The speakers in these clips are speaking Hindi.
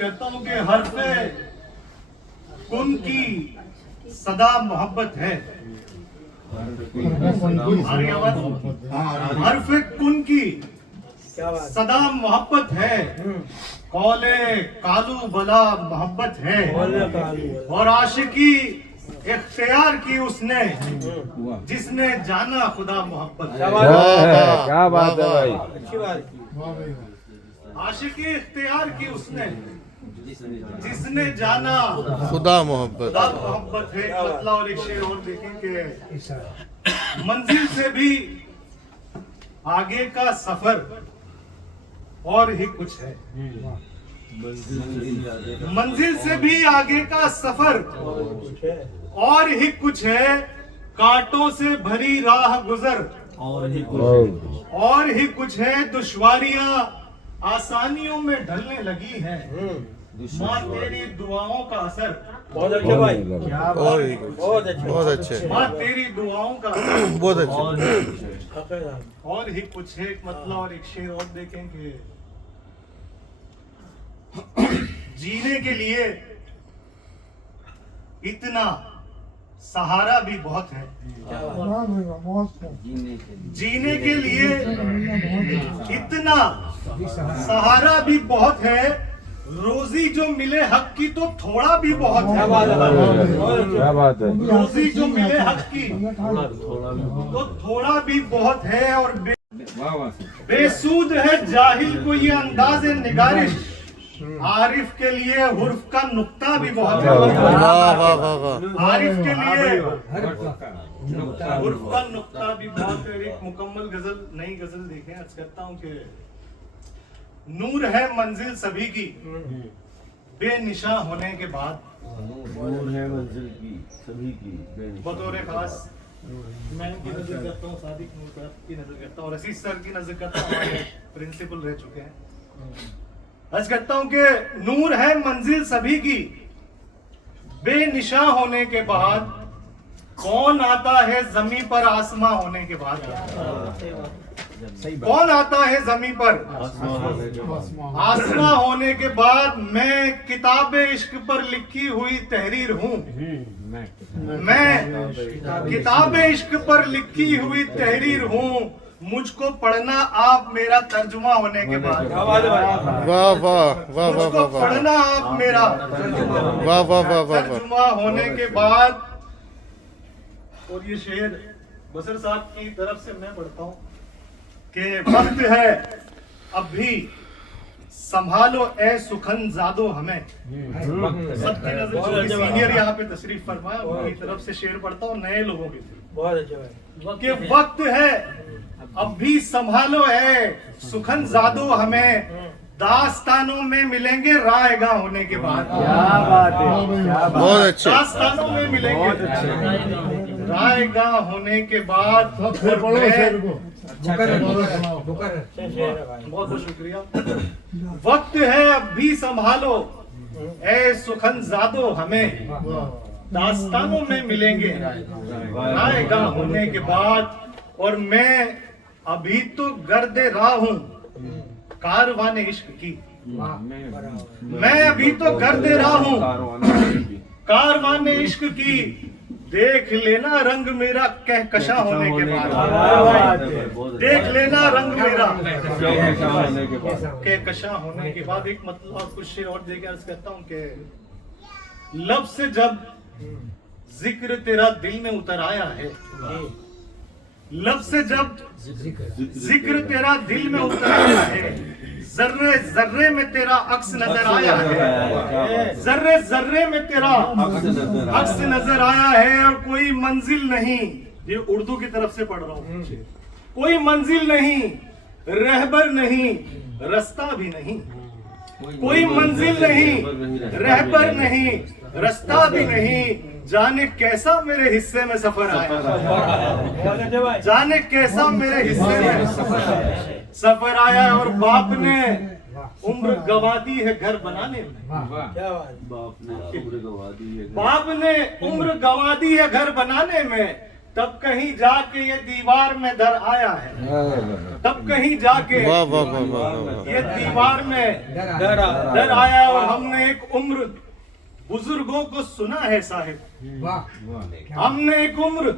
कहता हूँ कि हर्फे कुन की सदा मोहब्बत है। हर्फे कुन की सदा मोहब्बत है, कौले कालू भला मोहब्बत है। और आशिकी इख्तियार की उसने जिसने जाना खुदा मोहब्बत। क्या बात है भाई। आशिकी इख्तियार की उसने जिसने जाना खुदा मोहब्बत। खुदा मोहब्बत है। एक मतला और एक शेर और देखें कि मंजिल से भी आगे का सफर और ही कुछ है। मंजिल से भी आगे का सफर और ही कुछ है। कांटों से भरी राह गुजर और ही कुछ है। दुश्वारियां आसानियों में ढलने लगी हैं। माँ तेरी दुआओं का असर। बहुत अच्छे भाई, बहुत अच्छे, माँ तेरी दुआओं का असर बहुत अच्छे। और ही कुछ है। एक मतला और एक शेर और देखेंगे। जीने के लिए इतना सहारा भी बहुत है। जीने के लिए इतना सहारा भी बहुत है। रोजी जो मिले हक की तो थोड़ा भी बहुत है। क्या बात है। रोजी जो मिले हक की तो थोड़ा भी बहुत है। और बेसूद है जाहिल को ये अंदाज़े निगारिश। आरिफ के लिए हुर्फ का नुक्ता भी बहुत है। आरिफ के लिए हुर्फ का नुक्ता भी बहुत है। एक मुकम्मल गजल, नई गजल देखें। अर्ज करता हूँ कि नूर है मंजिल सभी की बेनिशा होने के बाद। नूर है मंजिल की सभी की बतौर खास मैं की नजर करता हूँ, सादिक नूर साहब की नजर करता हूँ, रशीद सर की नजर करता हूँ। हमारे प्रिंसिपल रह चुके हैं। अर्ज करता हूँ कि नूर है मंजिल सभी की बेनिशा होने के बाद। कौन आता है जमी पर आसमां होने के बाद। कौन आता है जमी पर आसमां होने के बाद। मैं किताब इश्क पर लिखी हुई तहरीर हूँ। मैं किताब इश्क पर लिखी हुई तहरीर हूँ। मुझको पढ़ना आप मेरा तर्जुमा होने के बाद। वाह वाह वाह वाह मुझको वाह पढ़ना आप मेरा वाह वाह वाह वाह। तर्जुमा होने के बाद। और ये शेर बसर साहब की तरफ से मैं पढ़ता हूँ कि वक्त है अब भी संभालो ए सुखन जादो हमें। सबकी नजर जो सीनियर यहाँ पे तशरीफ फरमाए उनकी तरफ से शेर पढ़ता हूँ नए लोगों की। बहुत अच्छे भाई। कि वक्त है अब भी संभालो है सुखन जादो हमें। दास्तानों में मिलेंगे रायगा होने के बाद। क्या बात है। बहुत अच्छे। दास्तानों में मिलेंगे रायगा होने के बाद। बहुत बहुत शुक्रिया। वक्त है अब भी संभालो ए सुखन जादो हमें। दास्तानों में मिलेंगे रायगा होने के बाद। और मैं अभी तो गर्दे राह हूँ कारवाने इश्क की। मैं अभी तो गर्दे राह हूँ कारवाने इश्क की। देख लेना रंग मेरा कहकशा होने के बाद। देख लेना रंग मेरा कहकशा होने के बाद। एक मतलब और कुछ शेर और देकर अर्ज करता हूँ कि लब से जब जिक्र तेरा दिल में उतर आया है। लब से जब जिक्र तेरा दिल में उतर आया है। जर्रे जर्रे में तेरा अक्स नजर आया है। जर्रे जर्रे में तेरा अक्स नजर आया है। और कोई मंजिल नहीं, ये उर्दू की तरफ से पढ़ रहा हूँ। कोई मंजिल नहीं, रहबर नहीं, रास्ता भी नहीं। कोई मंजिल नहीं, रहबर नहीं, रास्ता भी नहीं। जाने कैसा मेरे हिस्से में सफर आया। जाने कैसा मेरे हिस्से में सफर आया। और बाप ने उम्र गवा दी है घर बनाने में। बाप ने उम्र गवा दी है घर बनाने में। तब कहीं जाके ये दीवार में दर आया है, तब कहीं जाके वाह वाह वाह वाह वाह ये दीवार में डरा दर आया। और हमने एक उम्र बुजुर्गों को सुना है साहिब, हमने एक उम्र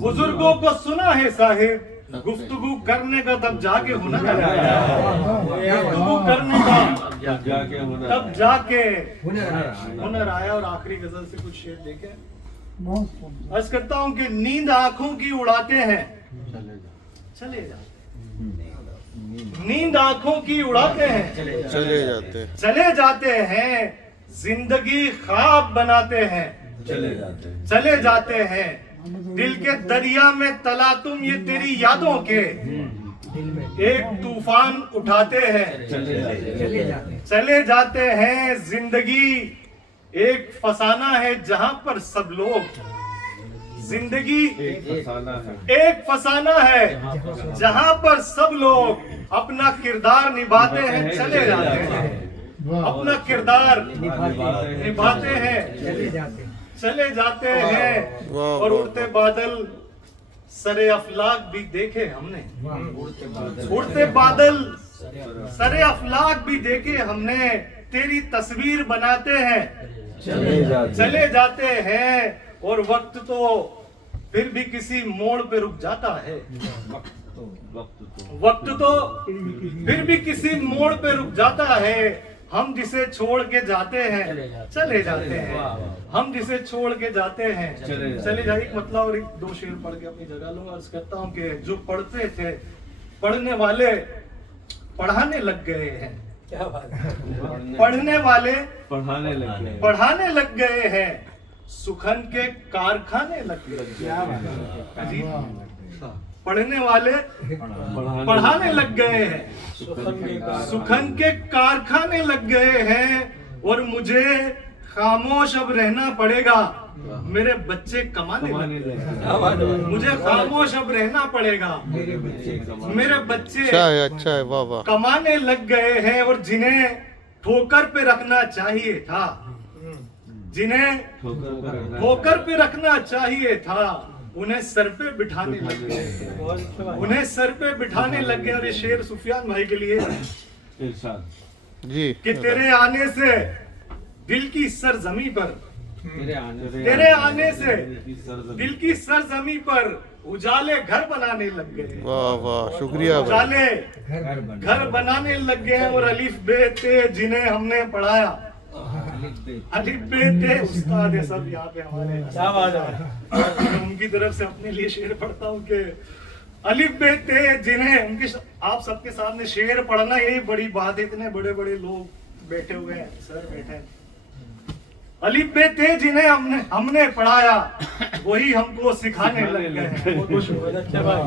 बुजुर्गों को सुना है साहिब, गुफ्तगू करने का तब जाके हुनर आया, गुफ्तगू करने का जाके होना तब जाके हुनर आया। और आखिरी गजल से कुछ शेर देखे, अर्ज करता हूँ कि नींद आंखों की उड़ाते हैं, चले जाते, नींद आंखों की उड़ाते हैं, चले जाते हैं, चले जाते हैं, जिंदगी ख्वाब बनाते हैं, चले जाते हैं चले जाते हैं, दिल के दरिया में तला तुम ये तेरी यादों के एक तूफान उठाते हैं, चले जाते हैं। जिंदगी एक फसाना है जहां पर सब लोग, जिंदगी फसाना है एक फसाना है जहां पर सब लोग अपना किरदार निभाते हैं, चले जाते हैं, अपना किरदार निभाते हैं, चले जाते हैं। वाह, और वाह, उड़ते बादल सरे अफलाक भी देखे हमने, उड़ते बादल सरे अफलाक भी देखे हमने, तेरी तस्वीर बनाते हैं, चले जाते हैं। और वक्त तो फिर भी किसी मोड़ पे रुक जाता है, वक्त तो फिर भी किसी मोड़ पे रुक जाता है, हम जिसे छोड़ के जाते हैं चले जाते हैं, हम जिसे छोड़ के जाते हैं चले जाए। एक मतलब और एक दो शेर पढ़ के अपनी जगह लूंगा। अर्ज करता हूँ कि जो पढ़ते थे पढ़ने वाले पढ़ाने लग गए हैं, क्या बात है। पढ़ने वाले पढ़ाने लगे पढ़ाने लग गए हैं, सुखन के कारखाने लग गए हैं। जी, पढ़ने वाले पढ़ाने लग गए हैं, सुखन के कारखाने लग गए हैं। और मुझे खामोश अब रहना पड़ेगा, मेरे बच्चे कमाने लग गए हैं, मुझे खामोश अब रहना पड़ेगा, मेरे बच्चे अच्छा है, अच्छा है, वाह वाह। कमाने लग गए हैं। और जिन्हें ठोकर पे रखना चाहिए था, जिन्हें ठोकर पे रखना चाहिए था, उन्हें सर पे बिठाने लग गए, उन्हें सर पे बिठाने लग गए। और ये शेर सुफियान भाई के लिए इरशाद जी कि तेरे आने से दिल की सरजमी पर, तेरे आने से दिल की सरजमी पर उजाले घर बनाने लग गए, वाह वाह, शुक्रिया भाई। उजाले घर बनाने लग गए। और अलिफ बे ते जिन्हें हमने पढ़ाया, अलिफ बे ते उस्ताद है सब यहाँ पे हमारे, क्या बात है। मैं उनकी तरफ से अपने लिए शेर पढ़ता हूँ कि अलिफ बे ते जिन्हें उनके आप सबके सामने शेर पढ़ना यही बड़ी बात है, इतने बड़े बड़े लोग बैठे हुए हैं, सर बैठे हैं। अलिफ बे ते जिन्हें हमने पढ़ाया वही हमको सिखाने लग गए हैं। अच्छा भाई।